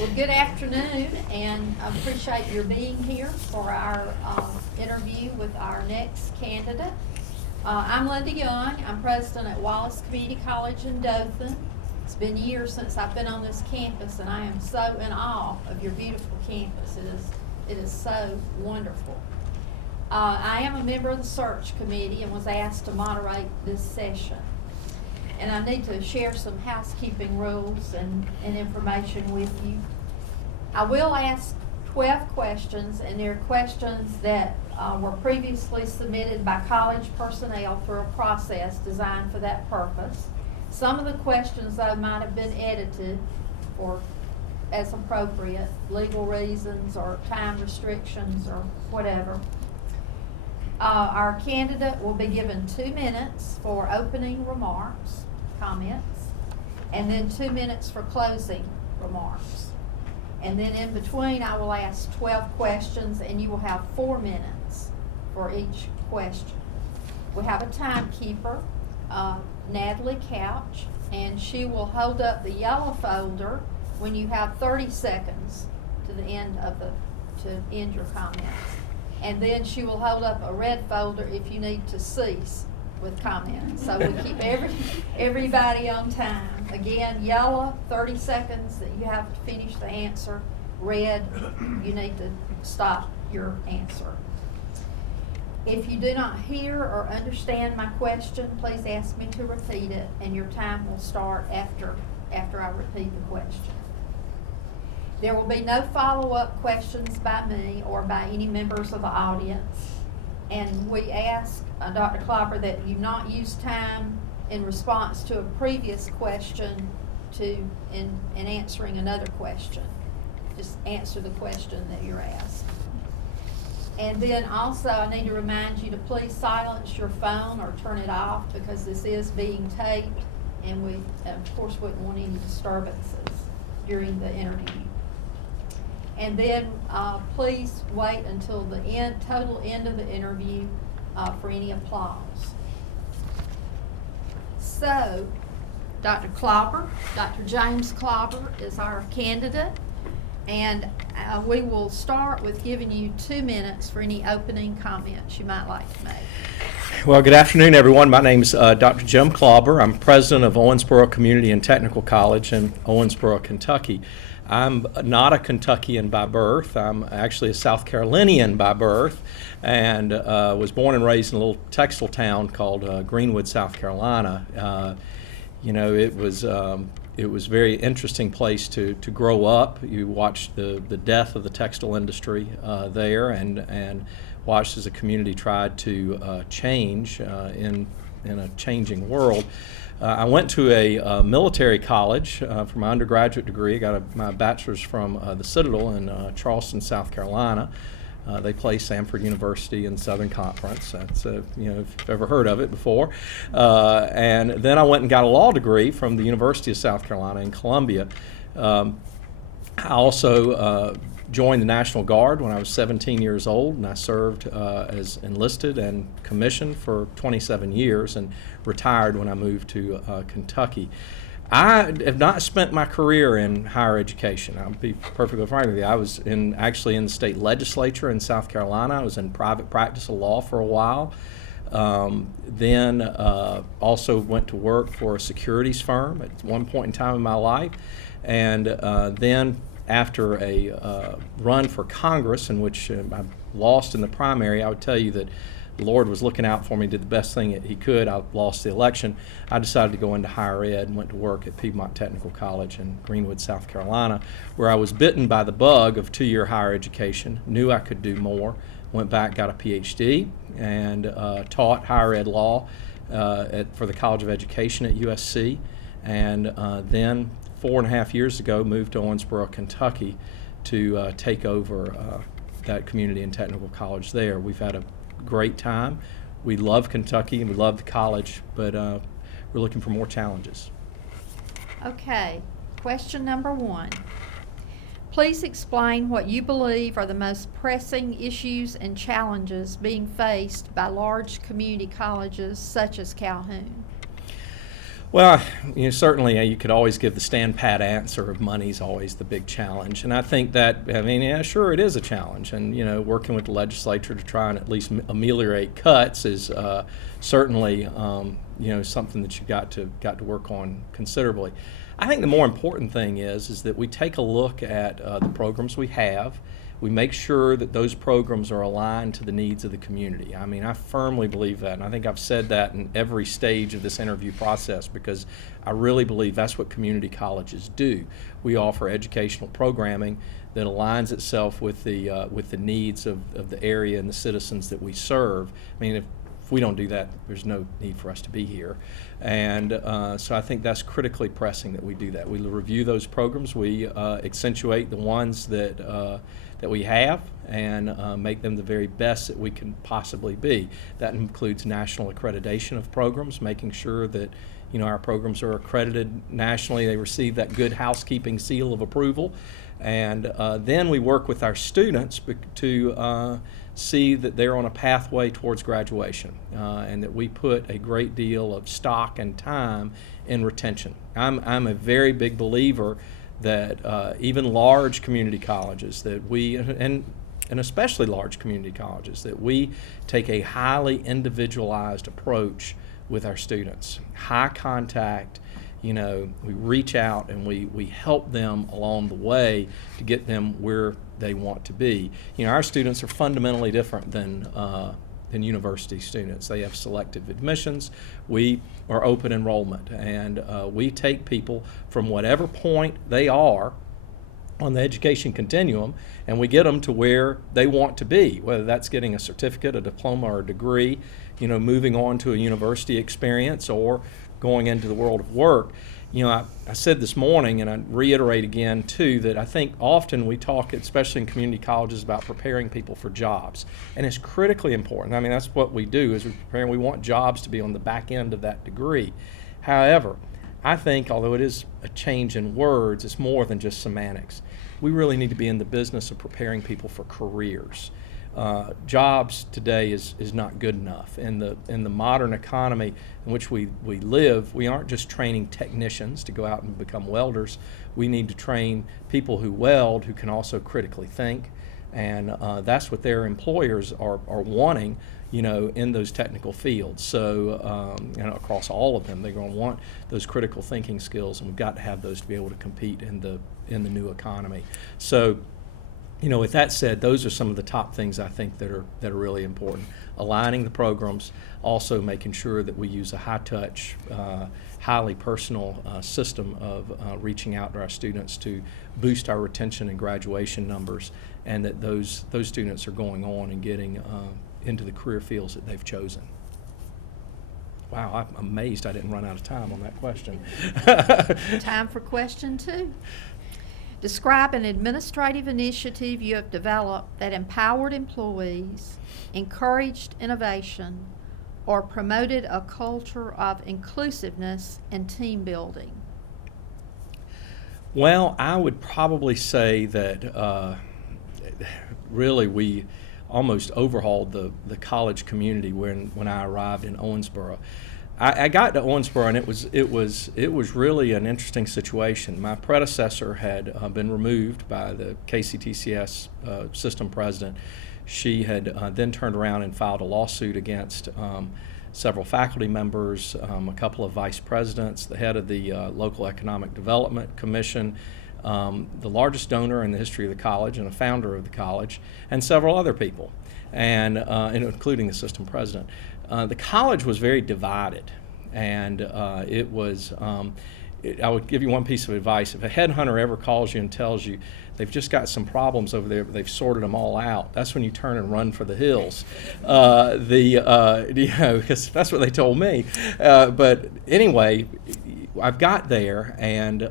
Well, good afternoon, and I appreciate your being here for our interview with our next candidate. I'm Linda Young. I'm president at Wallace Community College in Dothan. It's been years since I've been on this campus, and I am so in awe of your beautiful campus. It is so wonderful. I am a member of the search committee and was asked to moderate this session. And I need to share some housekeeping rules and information with you. I will ask 12 questions, and they're questions that were previously submitted by college personnel through a process designed for that purpose. Some of the questions, though, might have been edited or as appropriate, legal reasons or time restrictions or whatever. Our candidate will be given 2 minutes for opening remarks, comments, and then 2 minutes for closing remarks. And then in between, I will ask 12 questions, and you will have 4 minutes for each question. We have a timekeeper, Natalie Couch, and she will hold up the yellow folder when you have 30 seconds to the end of to end your comments. And then she will hold up a red folder if you need to cease with comments. So we keep everybody on time. Again, yellow, 30 seconds that you have to finish the answer. Red, you need to stop your answer. If you do not hear or understand my question, please ask me to repeat it, and your time will start after I repeat the question. There will be no follow-up questions by me or by any members of the audience. And we ask Dr. Klauber that you not use time in response to a previous question in answering another question. Just answer the question that you're asked. And then also I need to remind you to please silence your phone or turn it off, because this is being taped, and we of course wouldn't want any disturbances during the interview. And then please wait until the total end of the interview for any applause. So, Dr. Klauber, Dr. James Klauber is our candidate, and we will start with giving you 2 minutes for any opening comments you might like to make. Well, good afternoon, everyone. My name is Dr. Jim Klauber. I'm president of Owensboro Community and Technical College in Owensboro, Kentucky. I'm not a Kentuckian by birth. I'm actually a South Carolinian by birth, and was born and raised in a little textile town called Greenwood, South Carolina. It was a very interesting place to grow up. You watched the death of the textile industry there, and watched as a community tried to change in a changing world. I went to a military college for my undergraduate degree. I got my bachelor's from the Citadel in Charleston, South Carolina. They play Samford University in Southern Conference. That's if you've ever heard of it before. And then I went and got a law degree from the University of South Carolina in Columbia. I also joined the National Guard when I was 17 years old, and I served as enlisted and commissioned for 27 years and retired when I moved to Kentucky. I have not spent my career in higher education. I'll be perfectly frank with you. I was actually in the state legislature in South Carolina. I was in private practice of law for a while. Then also went to work for a securities firm at one point in time in my life. And then after a run for Congress in which I lost in the primary, I would tell you that the Lord was looking out for me, did the best thing that He could. I lost the election. I decided to go into higher ed and went to work at Piedmont Technical College in Greenwood, South Carolina, where I was bitten by the bug of 2-year higher education, knew I could do more, went back, got a PhD, and taught higher ed law for the College of Education at USC, and then 4.5 years ago moved to Owensboro, Kentucky to take over that community and technical college there. We've had a great time. We love Kentucky and we love the college, but we're looking for more challenges. Okay, question number 1. Please explain what you believe are the most pressing issues and challenges being faced by large community colleges such as Calhoun. Well, certainly you could always give the stand pat answer of money's always the big challenge, and I think that, yeah, sure, it is a challenge, and working with the legislature to try and at least ameliorate cuts is certainly something that you got to work on considerably. I think the more important thing is that we take a look at the programs we have. We make sure that those programs are aligned to the needs of the community. I mean, I firmly believe that, and I think I've said that in every stage of this interview process, because I really believe that's what community colleges do. We offer educational programming that aligns itself with the needs of the area and the citizens that we serve. I mean, if we don't do that, there's no need for us to be here. And so I think that's critically pressing that we do that. We review those programs. We accentuate the ones that we have and make them the very best that we can possibly be. That includes national accreditation of programs, making sure that our programs are accredited nationally. They receive that good housekeeping seal of approval. And then we work with our students to see that they're on a pathway towards graduation, and that we put a great deal of stock and time in retention. I'm a very big believer that even large community colleges, that we, and especially large community colleges, that we take a highly individualized approach with our students. High contact, we reach out and we help them along the way to get them where they want to be. Our students are fundamentally different than university students. They have selective admissions. We are open enrollment, and we take people from whatever point they are on the education continuum, and we get them to where they want to be, whether that's getting a certificate, a diploma, or a degree, moving on to a university experience, or going into the world of work. I said this morning, and I reiterate again too, that I think often we talk, especially in community colleges, about preparing people for jobs, and it's critically important. I mean, that's what we do, is we want jobs to be on the back end of that degree. However, I think, although it is a change in words, it's more than just semantics. We really need to be in the business of preparing people for careers. Jobs today is not good enough. In the modern economy in which we live, we aren't just training technicians to go out and become welders. We need to train people who weld, who can also critically think, and that's what their employers are wanting, in those technical fields. So, across all of them, they're going to want those critical thinking skills, and we've got to have those to be able to compete in the new economy. So, with that said, those are some of the top things I think that are really important. Aligning the programs, also making sure that we use a high-touch, highly personal system of reaching out to our students to boost our retention and graduation numbers, and that those students are going on and getting into the career fields that they've chosen. Wow, I'm amazed I didn't run out of time on that question. Time for question 2. Describe an administrative initiative you have developed that empowered employees, encouraged innovation, or promoted a culture of inclusiveness and team building. Well, I would probably say that really we almost overhauled the college community when I arrived in Owensboro. I got to Owensboro, and it was really an interesting situation. My predecessor had been removed by the KCTCS system president. She had then turned around and filed a lawsuit against several faculty members, a couple of vice presidents, the head of the local economic development commission, the largest donor in the history of the college and a founder of the college, and several other people, and including the system president. The college was very divided, and it was, I would give you one piece of advice. If a headhunter ever calls you and tells you they've just got some problems over there, but they've sorted them all out, that's when you turn and run for the hills. Because that's what they told me. But anyway, I've got there, and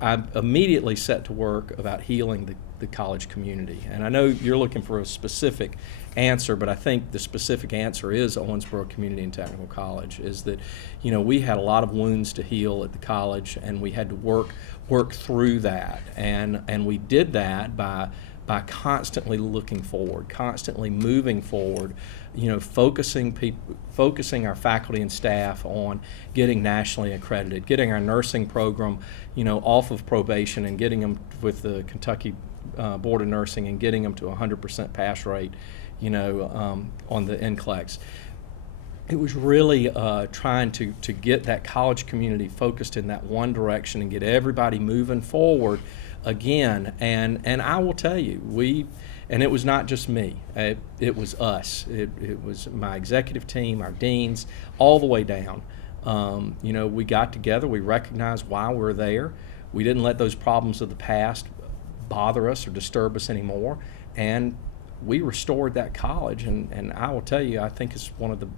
I immediately set to work about healing the college community. And I know you're looking for a specific answer, but I think the specific answer is Owensboro Community and Technical College, is that, we had a lot of wounds to heal at the college, and we had to work through that. And we did that by by constantly looking forward, constantly moving forward, focusing our faculty and staff on getting nationally accredited, getting our nursing program, off of probation and getting them with the Kentucky Board of Nursing and getting them to 100% pass rate, on the NCLEX. It was really trying to get that college community focused in that one direction and get everybody moving forward again. And I will tell you, and it was not just me, it was us. It was my executive team, our deans, all the way down. We got together, we recognized why we're there. We didn't let those problems of the past bother us or disturb us anymore. And we restored that college. And I will tell you, I think it's one of the,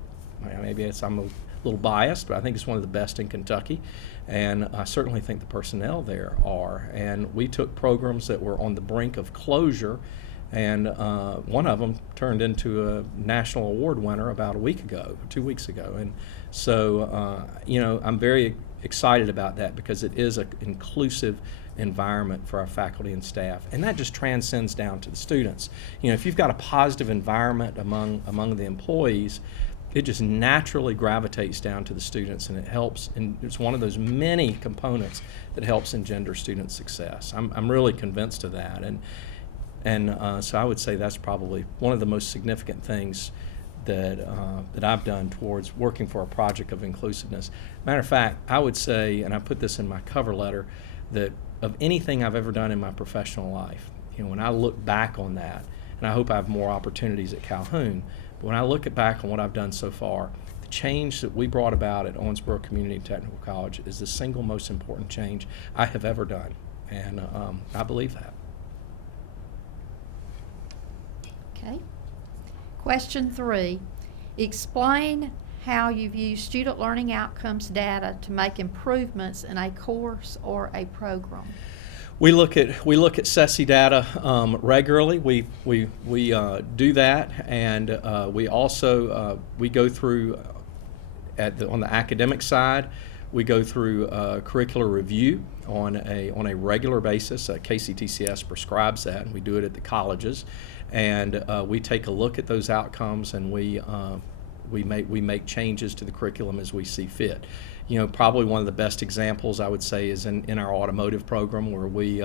maybe I'm a little biased, but I think it's one of the best in Kentucky. And I certainly think the personnel there are. And we took programs that were on the brink of closure, and one of them turned into a national award winner about 2 weeks ago. And so, I'm very excited about that because it is an inclusive environment for our faculty and staff, and that just transcends down to the students. If you've got a positive environment among the employees, it just naturally gravitates down to the students, and it helps, and it's one of those many components that helps engender student success. I'm really convinced of that, and so I would say that's probably one of the most significant things that I've done towards working for a project of inclusiveness. Matter of fact, I would say, and I put this in my cover letter, that of anything I've ever done in my professional life, when I look back on that, and I hope I have more opportunities at Calhoun, but when I look back on what I've done so far, the change that we brought about at Owensboro Community and Technical College is the single most important change I have ever done, and I believe that. Okay. Question 3, explain how you've used student learning outcomes data to make improvements in a course or a program. We look at SESI data regularly. We do that, and we also we go through on the academic side. We go through curricular review on a regular basis. KCTCS prescribes that, and we do it at the colleges. And we take a look at those outcomes, and we make changes to the curriculum as we see fit. Probably one of the best examples I would say is in our automotive program, where we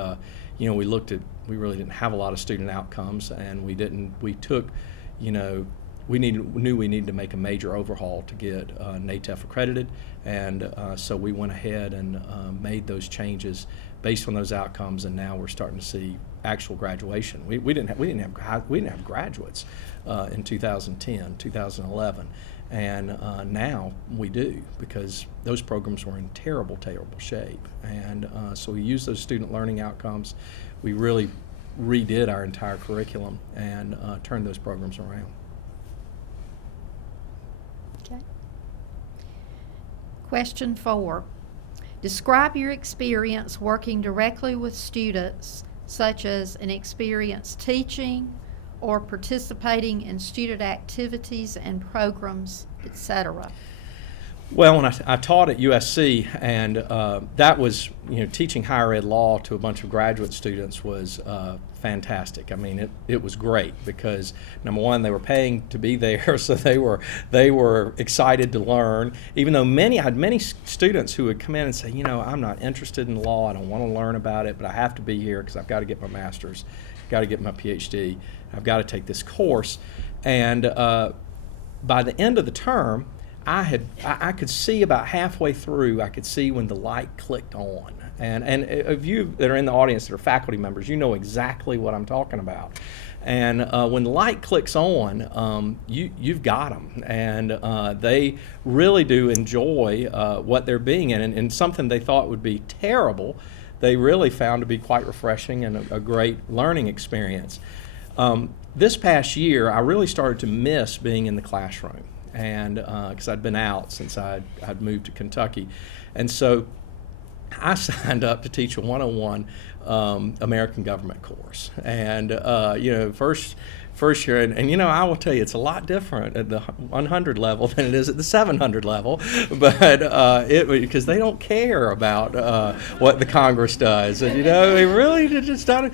really didn't have a lot of student outcomes, and we knew we needed to make a major overhaul to get NATEF accredited, and so we went ahead and made those changes based on those outcomes, and now we're starting to see actual graduation. We didn't have graduates in 2010, 2011, and now we do, because those programs were in terrible shape. And so we used those student learning outcomes. We really redid our entire curriculum and turned those programs around. Okay. Question 4. Describe your experience working directly with students, such as an experience teaching or participating in student activities and programs, etc. Well, when I taught at USC, and that was, teaching higher ed law to a bunch of graduate students was fantastic. I mean, it was great because, number one, they were paying to be there, so they were excited to learn. Even though I had many students who would come in and say, I'm not interested in law, I don't want to learn about it, but I have to be here because I've got to get my master's, I've got to get my PhD, I've got to take this course. And by the end of the term, I could see about halfway through, I could see when the light clicked on. And of you that are in the audience that are faculty members, you know exactly what I'm talking about. And when the light clicks on, you've got them. And they really do enjoy what they're being in. And something they thought would be terrible, they really found to be quite refreshing and a great learning experience. This past year, I really started to miss being in the classroom, and because I'd been out since I'd moved to Kentucky. And so I signed up to teach a 101 American government course. And, first year, and I will tell you, it's a lot different at the 100 level than it is at the 700 level, but because they don't care about what the Congress does, and they really just started,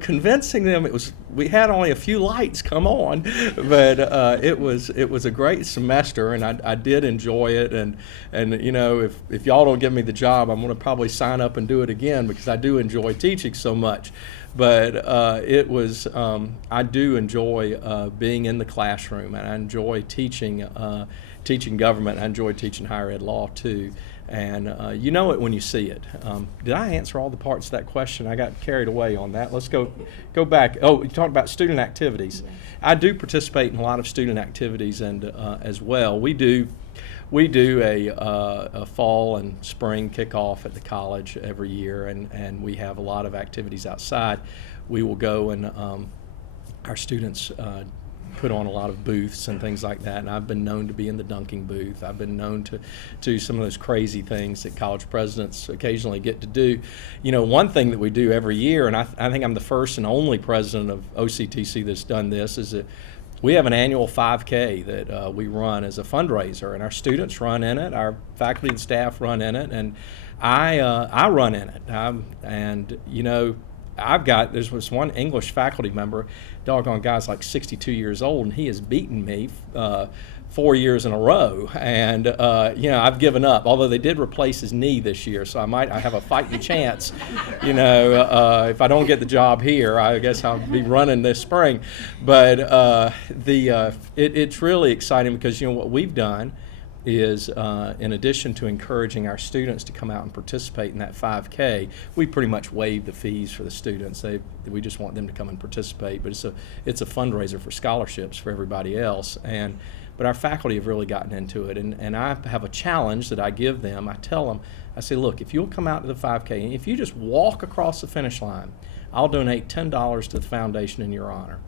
convincing them. We had only a few lights come on, but it was a great semester, and I did enjoy it, and if y'all don't give me the job, I'm going to probably sign up and do it again because I do enjoy teaching so much. But I do enjoy being in the classroom, and I enjoy teaching government. I enjoy teaching higher ed law too, and you know it when you see it. Did I answer all the parts of that question? I got carried away on that. Let's go back. Oh, you talked about student activities. I do participate in a lot of student activities, and as well, we do a fall and spring kickoff at the college every year, and we have a lot of activities outside. We will go and our students put on a lot of booths and things like that, and I've been known to be in the dunking booth. I've been known to do some of those crazy things that college presidents occasionally get to do. One thing that we do every year, and I think I'm the first and only president of OCTC that's done this, is that we have an annual 5K that we run as a fundraiser, and our students run in it, our faculty and staff run in it, and I run in it. There's this one English faculty member, doggone guy's like 62 years old, and he has beaten me 4 years in a row, and I've given up. Although they did replace his knee this year, so I have a fighting chance. If I don't get the job here, I guess I'll be running this spring. But it's really exciting because what we've done is, in addition to encouraging our students to come out and participate in that 5K, we pretty much waive the fees for the students. We just want them to come and participate, but it's a fundraiser for scholarships for everybody else. But our faculty have really gotten into it, and I have a challenge that I give them. I tell them, I say, look, if you'll come out to the 5K, and if you just walk across the finish line, I'll donate $10 to the foundation in your honor.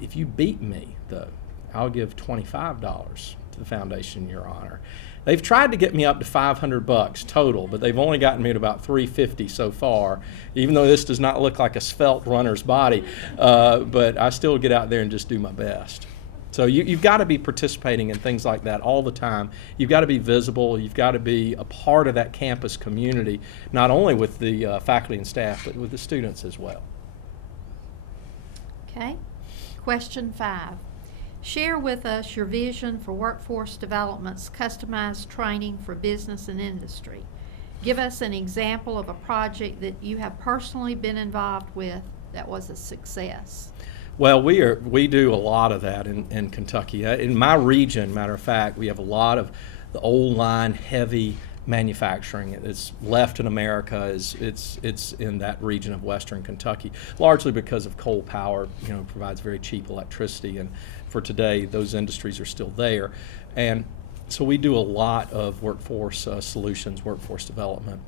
If you beat me, though, I'll give $25 to the foundation in your honor. They've tried to get me up to $500 total, but they've only gotten me to about $350 so far, even though this does not look like a svelte runner's body, but I still get out there and just do my best. So you've got to be participating in things like that all the time. You've got to be visible. You've got to be a part of that campus community, not only with the faculty and staff, but with the students as well. Okay. Question 5. Share with us your vision for Workforce Development's customized training for business and industry. Give us an example of a project that you have personally been involved with that was a success. Well, we do a lot of that in Kentucky. In my region, matter of fact, we have a lot of the old line heavy manufacturing that's left in America. It's in that region of western Kentucky, largely because of coal power. Provides very cheap electricity, and for today, those industries are still there. And so we do a lot of workforce solutions, workforce development,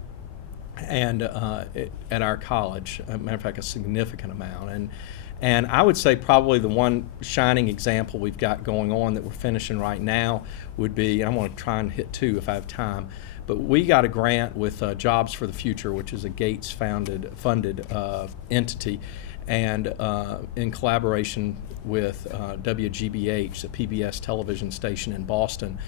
and at our college, as a matter of fact, a significant amount. And I would say probably the one shining example we've got going on that we're finishing right now would be, and I'm going to try and hit 2 if I have time, but we got a grant with Jobs for the Future, which is a Gates funded entity, and in collaboration with WGBH, the PBS television station in Boston,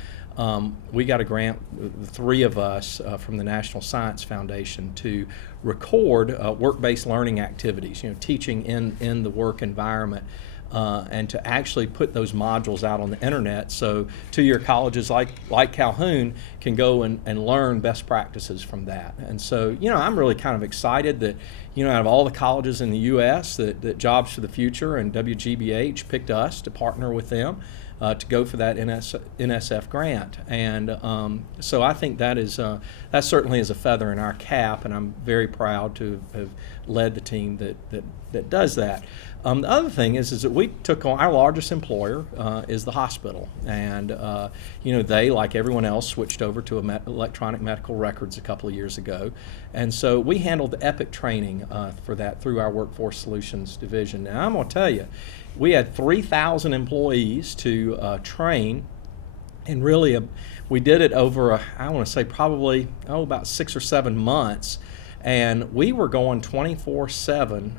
we got a grant, the 3 of us from the National Science Foundation, to record work-based learning activities, teaching in the work environment, and to actually put those modules out on the internet so 2-year colleges like Calhoun can go and learn best practices from that. And so, I'm really kind of excited that, out of all the colleges in the U.S., that Jobs for the Future and WGBH picked us to partner with them to go for that NSF grant. And so I think that certainly is a feather in our cap, and I'm very proud to have led the team that does that. The other thing is that we took on, our largest employer is the hospital, and they, like everyone else, switched over to electronic medical records a couple of years ago, and so we handled the EPIC training for that through our Workforce Solutions division. Now I'm going to tell you, we had 3,000 employees to train, and really we did it over I want to say probably about 6 or 7 months. And we were going 24/7,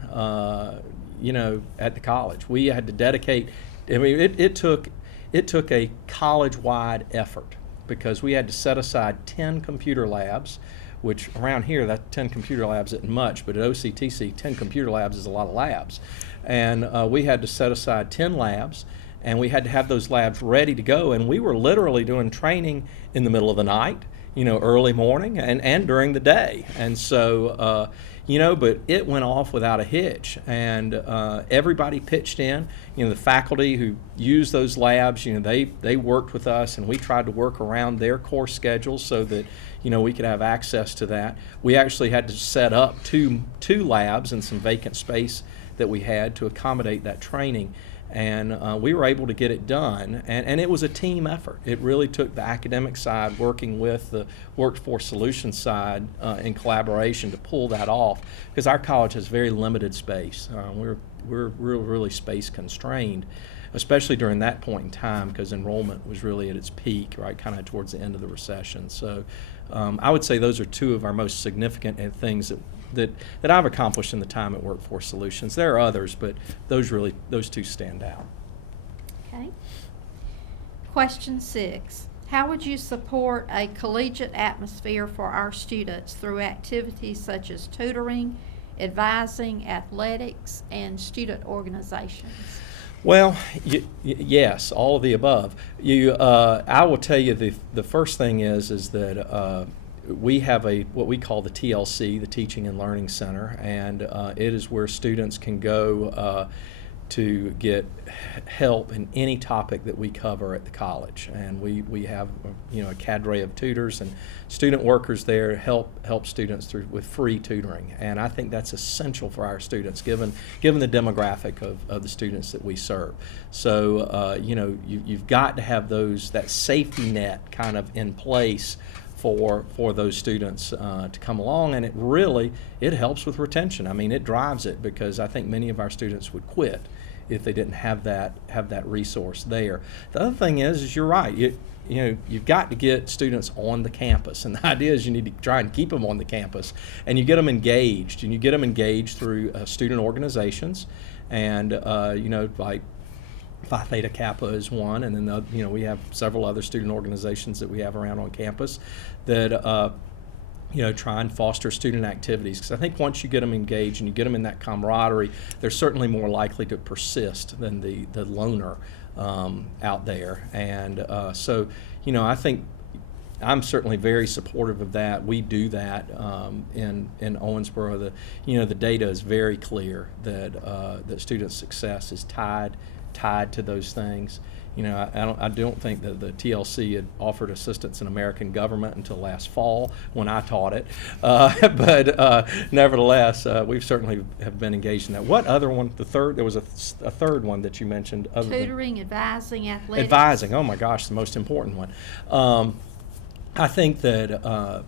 at the college. We had to dedicate. I mean, it took a college-wide effort because we had to set aside 10 computer labs, which around here, that 10 computer labs isn't much, but at OCTC, 10 computer labs is a lot of labs. And we had to set aside 10 labs, and we had to have those labs ready to go. And we were literally doing training in the middle of the night, early morning and during the day. And so, but it went off without a hitch. And everybody pitched in. The faculty who used those labs, they worked with us, and we tried to work around their course schedules so that, we could have access to that. We actually had to set up two labs and some vacant space that we had to accommodate that training. And we were able to get it done, and it was a team effort. It really took the academic side working with the workforce solutions side in collaboration to pull that off, because our college has very limited space. We're really space constrained, especially during that point in time, because enrollment was really at its peak, right, kind of towards the end of the recession. So I would say those are two of our most significant things that I've accomplished in the time at Workforce Solutions. There are others, but those two stand out. Okay. Question 6. How would you support a collegiate atmosphere for our students through activities such as tutoring, advising, athletics, and student organizations? Well, yes, all of the above. I will tell you the first thing is that we have what we call the TLC, the Teaching and Learning Center, and it is where students can go to get help in any topic that we cover at the college. And we have a cadre of tutors and student workers there to help students with free tutoring. And I think that's essential for our students, given the demographic of the students that we serve. So you've got to have that safety net kind of in place for those students to come along, and it helps with retention. I mean, it drives it, because I think many of our students would quit if they didn't have that resource there. The other thing is you're right. You've got to get students on the campus, and the idea is you need to try and keep them on the campus, and you get them engaged, through student organizations, and like Phi Theta Kappa is one, and then we have several other student organizations that we have around on campus that try and foster student activities. Because I think once you get them engaged and you get them in that camaraderie, they're certainly more likely to persist than the loner out there. And so I think I'm certainly very supportive of that. We do that in Owensboro. The data is very clear that student success is tied to those things. I don't think that the TLC had offered assistance in American government until last fall when I taught it. But nevertheless, we've certainly have been engaged in that. What other one? There was a third one that you mentioned. Tutoring, advising, athletics. Advising. Oh my gosh, the most important one. I think that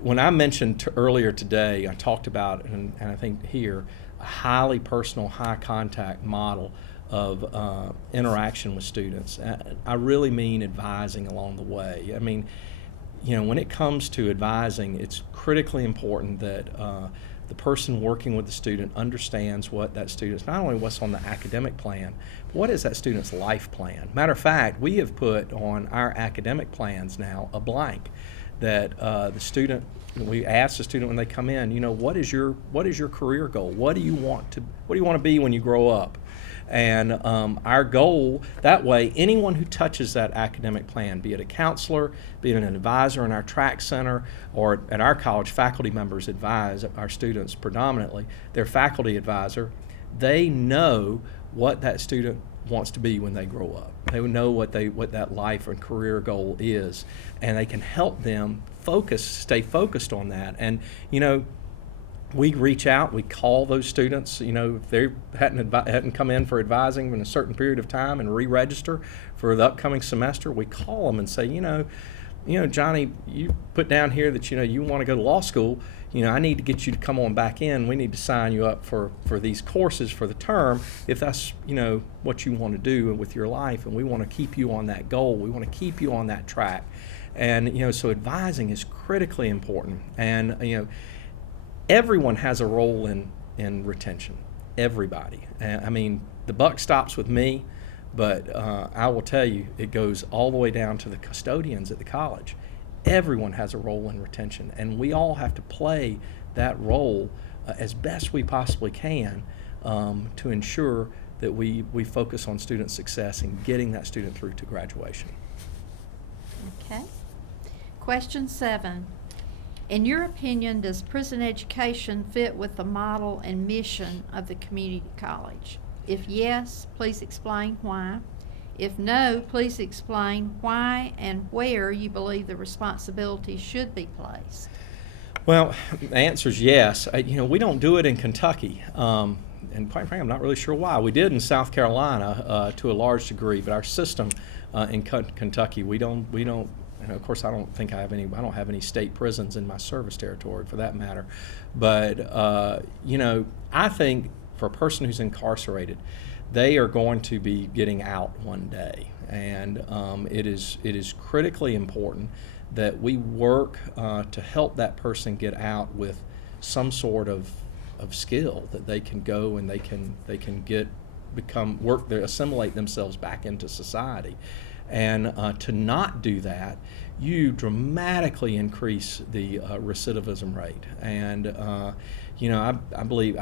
when I mentioned earlier today, I talked about, and I think here, a highly personal, high contact model of interaction with students. I really mean advising along the way. I mean, when it comes to advising, it's critically important that the person working with the student understands what that student's, not only what's on the academic plan, but what is that student's life plan. Matter of fact, we have put on our academic plans now a blank that we ask the student when they come in, what is your career goal? What do you want to be when you grow up? And our goal, that way, anyone who touches that academic plan, be it a counselor, be it an advisor in our track center, or at our college, faculty members advise our students predominantly, their faculty advisor, they know what that student wants to be when they grow up. They would know what that life and career goal is, and they can help them stay focused on that. And we reach out, we call those students, if they hadn't come in for advising in a certain period of time and re-register for the upcoming semester, we call them and say, Johnny, you put down here that, you want to go to law school, I need to get you to come on back in. We need to sign you up for these courses for the term if that's, what you want to do with your life, and we want to keep you on that goal. We want to keep you on that track. And, so advising is critically important. And, everyone has a role in retention. Everybody. I mean, the buck stops with me, but I will tell you, it goes all the way down to the custodians at the college. Everyone has a role in retention, and we all have to play that role as best we possibly can to ensure that we focus on student success and getting that student through to graduation. Okay. Question 7. In your opinion, does prison education fit with the model and mission of the community college? If yes, please explain why. If no, please explain why and where you believe the responsibility should be placed. Well, the answer is yes. We don't do it in Kentucky, and quite frankly, I'm not really sure why. We did in South Carolina to a large degree, but our system in Kentucky, we don't. And of course, I don't have any state prisons in my service territory, for that matter. But I think for a person who's incarcerated, they are going to be getting out one day, and it is critically important that we work to help that person get out with some sort of skill that they can go and they can assimilate themselves back into society. And to not do that, you dramatically increase the recidivism rate. And I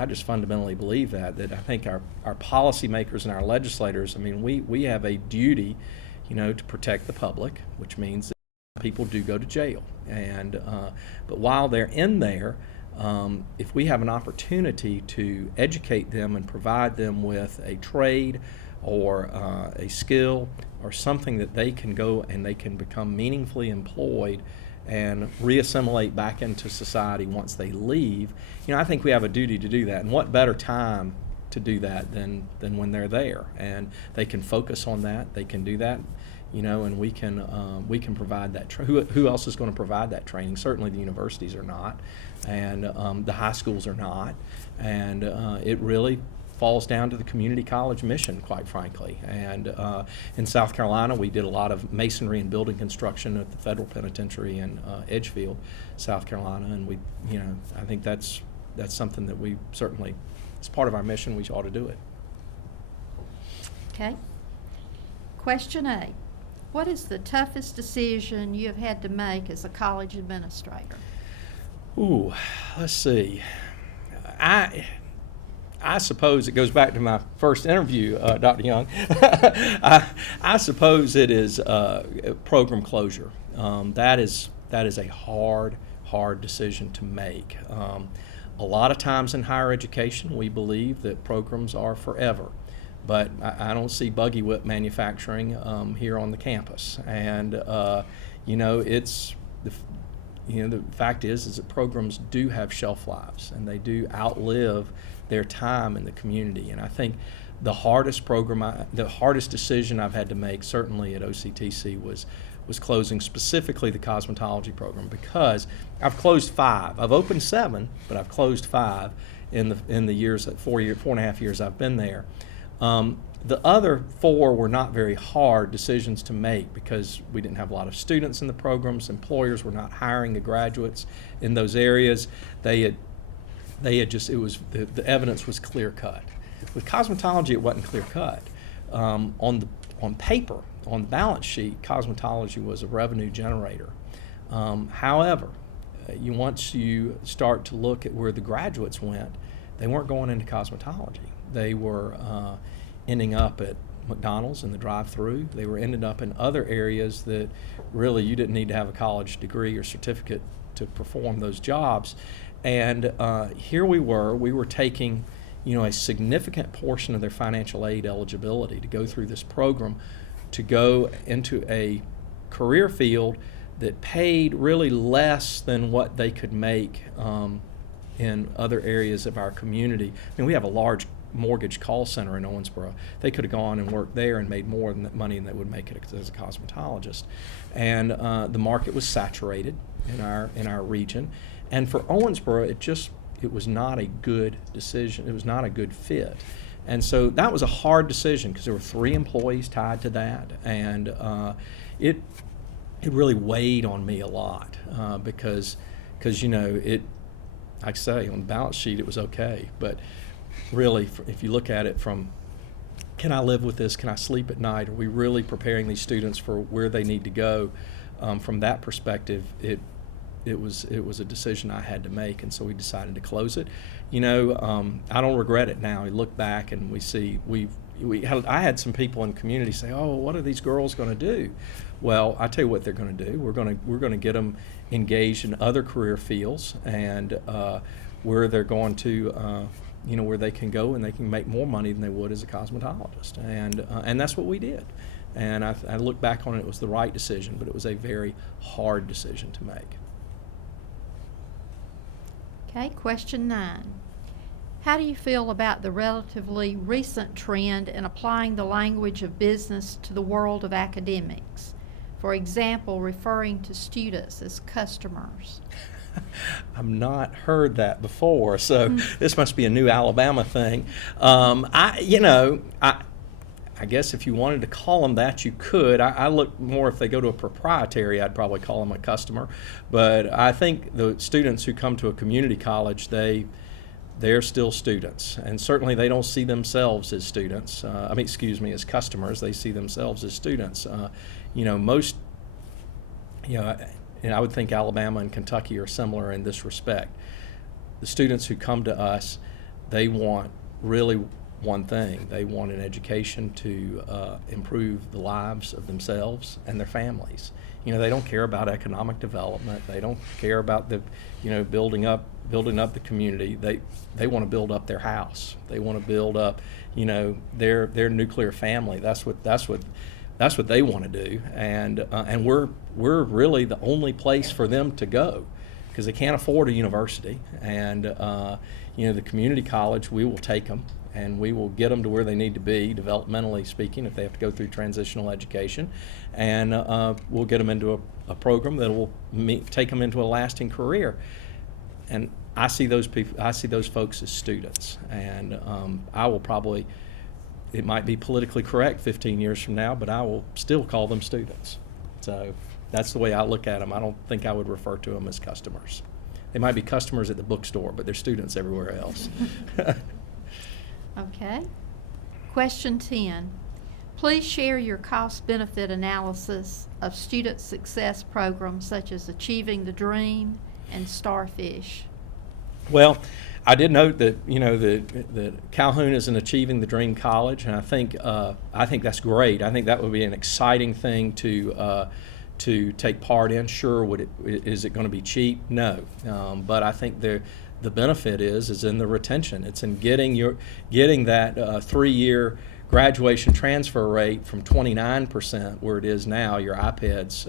just fundamentally believe that I think our policymakers and our legislators, we have a duty, to protect the public, which means that people do go to jail. And but while they're in there, if we have an opportunity to educate them and provide them with a trade or a skill or something that they can go and they can become meaningfully employed and reassimilate back into society once they leave, I think we have a duty to do that. And what better time to do that than when they're there, and they can focus on that. They can do that, and we can provide that. Who else is going to provide that training? Certainly the universities are not, and the high schools are not, and it really falls down to the community college mission, quite frankly. And in South Carolina, we did a lot of masonry and building construction at the federal penitentiary in Edgefield, South Carolina, and I think that's something that we certainly, as part of our mission, we ought to do it. Okay. Question 8. What is the toughest decision you have had to make as a college administrator? Ooh, let's see. I suppose it goes back to my first interview, Dr. Young. I suppose it is program closure. That is a hard decision to make. A lot of times in higher education, we believe that programs are forever, but I don't see buggy whip manufacturing here on the campus. And the fact is that programs do have shelf lives, and they do outlive their time in the community. And I think the hardest decision I've had to make, certainly at OCTC, was closing specifically the cosmetology program, because I've closed 5. I've opened 7, but I've closed 5 in the years, 4.5 years I've been there. The other 4 were not very hard decisions to make because we didn't have a lot of students in the programs. Employers were not hiring the graduates in those areas. The evidence was clear cut. With cosmetology, it wasn't clear cut. On paper, on the balance sheet, cosmetology was a revenue generator. However, once you start to look at where the graduates went, they weren't going into cosmetology. They were ending up at McDonald's in the drive-through. They were ending up in other areas that really you didn't need to have a college degree or certificate to perform those jobs. And here we were taking, a significant portion of their financial aid eligibility to go through this program, to go into a career field that paid really less than what they could make in other areas of our community. We have a large mortgage call center in Owensboro. They could have gone and worked there and made more money than they would make it as a cosmetologist. And the market was saturated in our region. And for Owensboro, it was not a good decision. It was not a good fit. And so that was a hard decision because there were 3 employees tied to that. And it really weighed on me a lot because I say on the balance sheet it was okay, but really, if you look at it from, can I live with this? Can I sleep at night? Are we really preparing these students for where they need to go? From that perspective, it was a decision I had to make, and so we decided to close it. I don't regret it now. We look back and we see I had some people in the community say, "Oh, what are these girls going to do?" Well, I tell you what they're going to do. We're going to get them engaged in other career fields, and where they're going to, where they can go and they can make more money than they would as a cosmetologist, and that's what we did. And I look back on it, it was the right decision, but it was a very hard decision to make. Okay, question 9. How do you feel about the relatively recent trend in applying the language of business to the world of academics? For example, referring to students as customers. I've not heard that before, so this must be a new Alabama thing. I guess if you wanted to call them that, you could. I look more, if they go to a proprietary, I'd probably call them a customer. But I think the students who come to a community college, they're still students, and certainly they don't see themselves as students. As customers. They see themselves as students. And I would think Alabama and Kentucky are similar in this respect. The students who come to us, they want really one thing. They want an education to improve the lives of themselves and their families. They don't care about economic development. They don't care about the, building up the community. They want to build up their house. They want to build up, their nuclear family. That's what they want to do, and we're really the only place for them to go, because they can't afford a university. And the community college, we will take them and we will get them to where they need to be, developmentally speaking, if they have to go through transitional education, and we'll get them into a program that will take them into a lasting career. And I see those folks as students, and I will probably. It might be politically correct 15 years from now, but I will still call them students. So that's the way I look at them. I don't think I would refer to them as customers. They might be customers at the bookstore, but they're students everywhere else. Okay. Question 10. Please share your cost-benefit analysis of student success programs such as Achieving the Dream and Starfish. Well, I did note that that Calhoun is an Achieving the Dream college, and I think that's great. I think that would be an exciting thing to take part in. Sure, is it going to be cheap? No, but I think the benefit is in the retention. It's in getting that 3-year graduation transfer rate from 29%, where it is now, your IPED's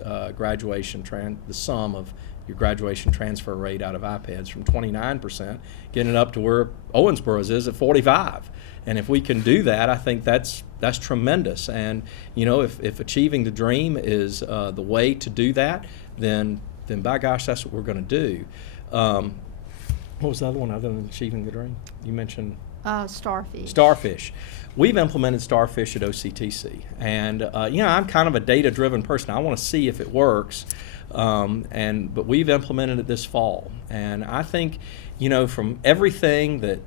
the sum of your graduation transfer rate out of IPEDS from 29%, getting it up to where Owensboro's is at 45. And if we can do that, I think that's tremendous. And if Achieving the Dream is the way to do that, then by gosh, that's what we're going to do. What was the other one other than Achieving the Dream? You mentioned Starfish. Starfish. We've implemented Starfish at OCTC, and I'm kind of a data-driven person. I want to see if it works. But we've implemented it this fall, and I think, from everything that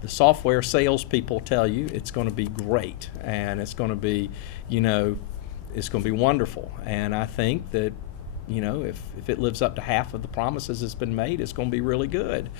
the software salespeople tell you, it's going to be great, and it's going to be, it's going to be wonderful. And I think that, if it lives up to half of the promises that's been made, it's going to be really good.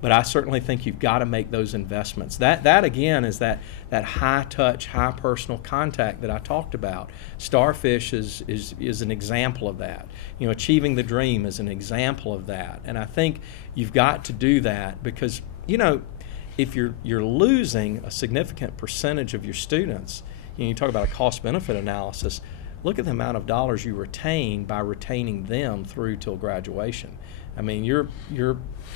But I certainly think you've got to make those investments. That again is that high touch, high personal contact that I talked about. Starfish is an example of that. Achieving the Dream is an example of that. And I think you've got to do that because if you're losing a significant percentage of your students, you talk about a cost benefit analysis. Look at the amount of dollars you retain by retaining them through till graduation. I mean, you're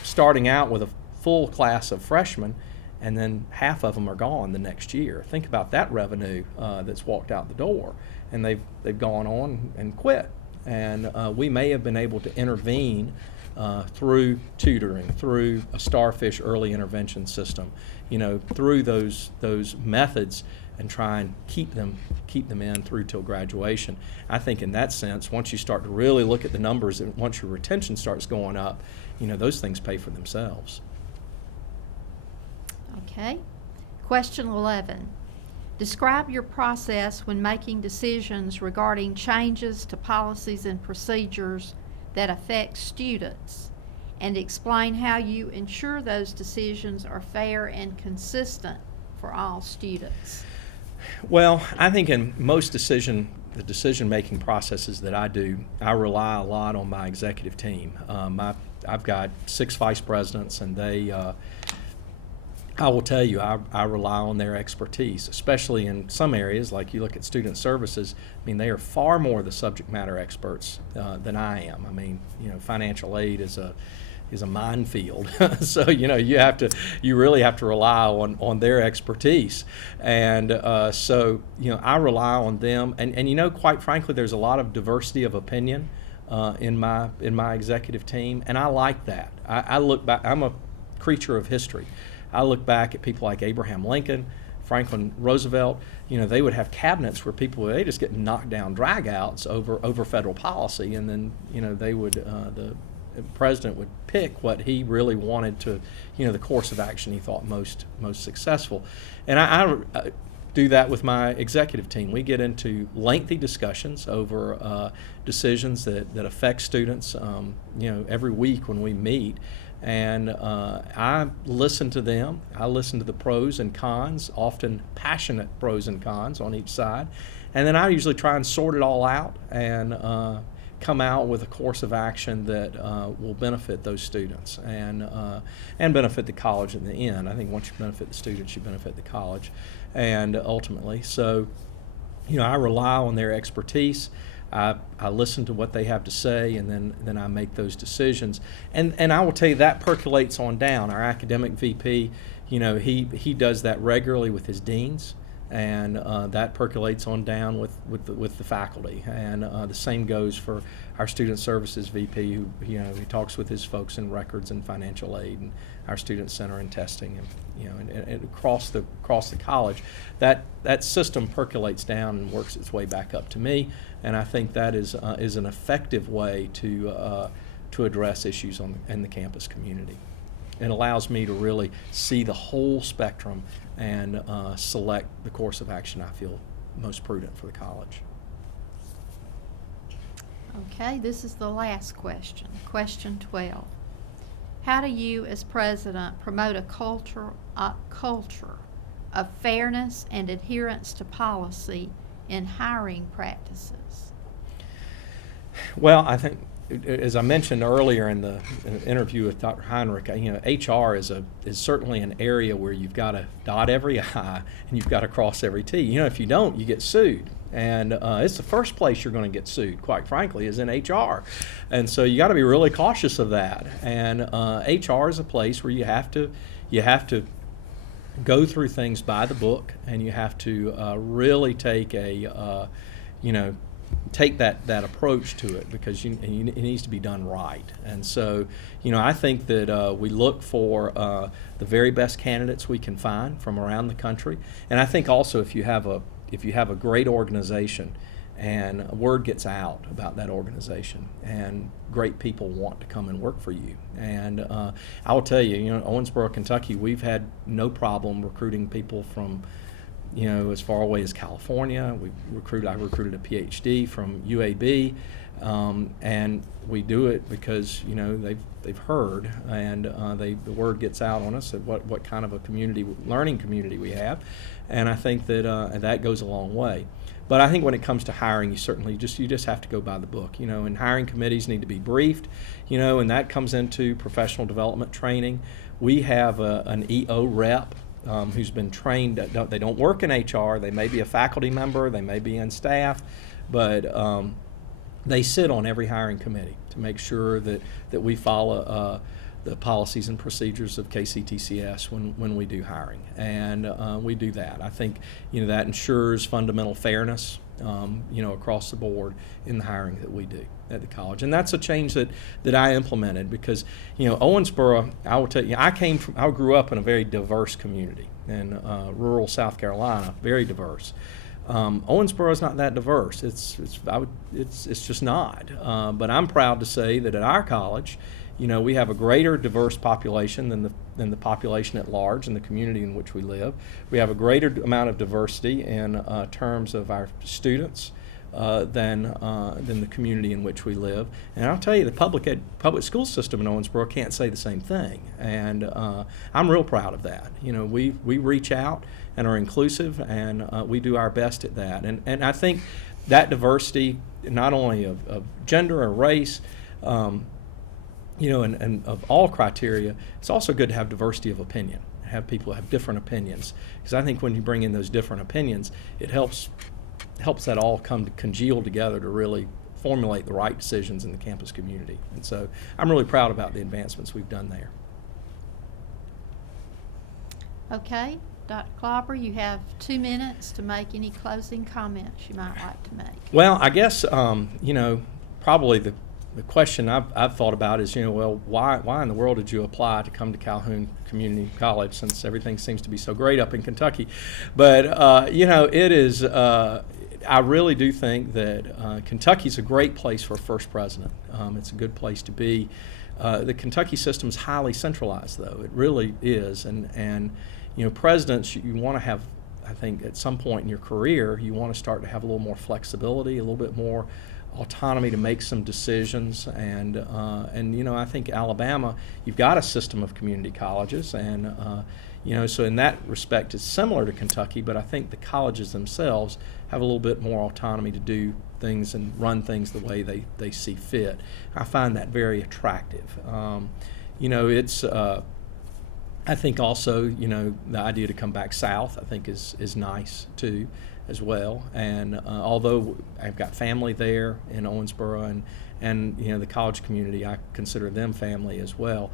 starting out with a full class of freshmen, and then half of them are gone the next year. Think about that revenue that's walked out the door, and they've gone on and quit. And we may have been able to intervene through tutoring, through a Starfish early intervention system, through those methods and try and keep them in through till graduation. I think in that sense, once you start to really look at the numbers and once your retention starts going up, those things pay for themselves. Okay. Question 11. Describe your process when making decisions regarding changes to policies and procedures that affect students, and explain how you ensure those decisions are fair and consistent for all students. Well, I think in most the decision-making processes that I do, I rely a lot on my executive team. I've got 6 vice presidents, and I will tell you, I rely on their expertise, especially in some areas, like you look at student services. I mean, they are far more the subject matter experts than I am. I mean, financial aid is a minefield. So, you really have to rely on their expertise. And so, I rely on them. And quite frankly, there's a lot of diversity of opinion in my executive team, and I like that. I look back, I'm a creature of history. I look back at people like Abraham Lincoln, Franklin Roosevelt. They would have cabinets where they just get knocked down dragouts over federal policy, and then they would the president would pick what he really wanted to, the course of action he thought most successful. And I do that with my executive team. We get into lengthy discussions over decisions that affect students, every week when we meet. And I listen to them. I listen to the pros and cons, often passionate pros and cons on each side. And then I usually try and sort it all out and come out with a course of action that will benefit those students and benefit the college in the end. I think once you benefit the students, you benefit the college, and ultimately. So, I rely on their expertise. I listen to what they have to say, and then I make those decisions. And I will tell you, that percolates on down. Our academic VP, he does that regularly with his deans, and that percolates on down with the faculty. And the same goes for our student services VP, who he talks with his folks in records and financial aid, and our student center and testing, and across the college. That system percolates down and works its way back up to me, and I think that is an effective way to address issues in the campus community. It allows me to really see the whole spectrum and select the course of action I feel most prudent for the college. Okay, this is the last question. Question 12. How do you, as president, promote a culture of fairness and adherence to policy in hiring practices? Well, I think, as I mentioned earlier in the interview with Dr. Heinrich, HR is certainly an area where you've got to dot every I and you've got to cross every T. If you don't, you get sued. And it's the first place you're going to get sued, quite frankly, is in HR. And so you got to be really cautious of that. And HR is a place where you have to go through things by the book, and you have to really take take that approach to it, because it needs to be done right. And so, I think that we look for the very best candidates we can find from around the country. And I think also if you have a great organization and word gets out about that organization and great people want to come and work for you. And I will tell you, Owensboro, Kentucky, we've had no problem recruiting people from as far away as California. I recruited a PhD from UAB, and we do it because they've heard, and the word gets out on us of what kind of a learning community we have, and I think that that goes a long way. But I think when it comes to hiring, you just have to go by the book, and hiring committees need to be briefed, and that comes into professional development training. We have an EO rep who's been trained. They don't work in HR. They may be a faculty member. They may be in staff, but they sit on every hiring committee to make sure that we follow the policies and procedures of KCTCS when we do hiring, and we do that. I think that ensures fundamental fairness across the board in the hiring that we do at the college, and that's a change that I implemented because Owensboro, I will tell you, I grew up in a very diverse community in rural South Carolina, very diverse. Owensboro is not that diverse. It's just not. But I'm proud to say that at our college, we have a greater diverse population than the population at large in the community in which we live. We have a greater amount of diversity in terms of our students than the community in which we live. And I'll tell you, the public school system in Owensboro can't say the same thing. And I'm real proud of that. We reach out and are inclusive, and we do our best at that. And I think that diversity, not only of gender or race, and of all criteria, it's also good to have diversity of opinion, have people have different opinions. Because I think when you bring in those different opinions, it helps that all come to congeal together to really formulate the right decisions in the campus community. And so I'm really proud about the advancements we've done there. Okay, Dr. Klauber, you have 2 minutes to make any closing comments you might like to make. Well, I guess, probably the question I've thought about is, well, why in the world did you apply to come to Calhoun Community College since everything seems to be so great up in Kentucky? But, it is, I really do think that Kentucky's a great place for a first president. It's a good place to be. The Kentucky system is highly centralized, though. It really is. And presidents, you want to have, I think, at some point in your career, you want to start to have a little more flexibility, a little bit more autonomy to make some decisions. And I think Alabama, you've got a system of community colleges, and so in that respect, it's similar to Kentucky. But I think the colleges themselves have a little bit more autonomy to do things and run things the way they see fit. I find that very attractive. It's I think also, the idea to come back south, I think is nice too, as well. And although I've got family there in Owensboro and the college community, I consider them family as well.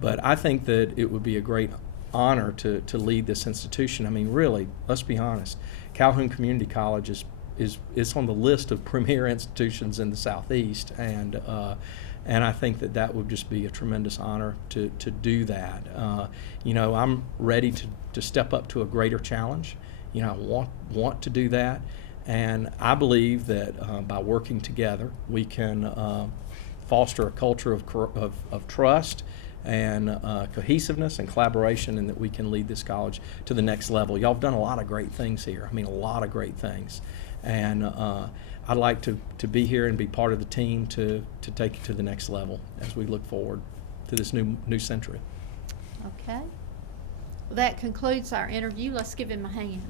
But I think that it would be a great honor to lead this institution. I mean, really, let's be honest. Calhoun Community College is on the list of premier institutions in the Southeast, and I think that would just be a tremendous honor to do that. I'm ready to step up to a greater challenge. I want to do that, and I believe that by working together, we can foster a culture of trust and cohesiveness and collaboration, and that we can lead this college to the next level. Y'all have done a lot of great things here. I mean, a lot of great things. And I'd like to be here and be part of the team to take it to the next level as we look forward to this new century. Okay. Well, that concludes our interview. Let's give him a hand.